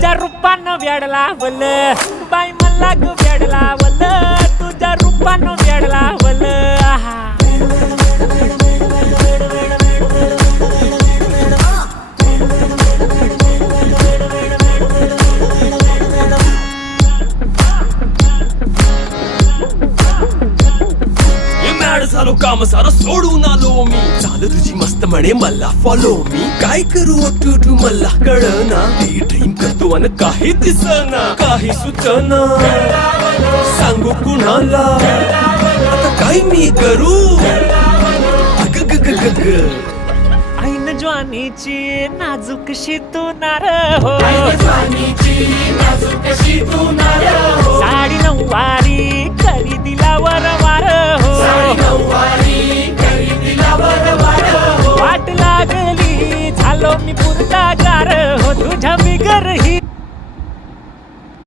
तुझ्या रूपानं वेड लावलं बाई मला ग वेड लावलं तुझ्या रूपानं वेड लावलं आहा झालो काम सारं सोडून आलो मी चाल तुझी मस्त म्हणे मला फॉलो मी काय करू टू मला कळना ड्रीम करतो आणि काही दिसना काही सुचना सांगू कुणाला आता काय मी करू ऐन ज्वानीची नाजूकशी तू नार हो साडी नऊवारी करी दिला वरवार हो वाट लागली झालो मी पुरता गार हो तुझ्या बिगर ही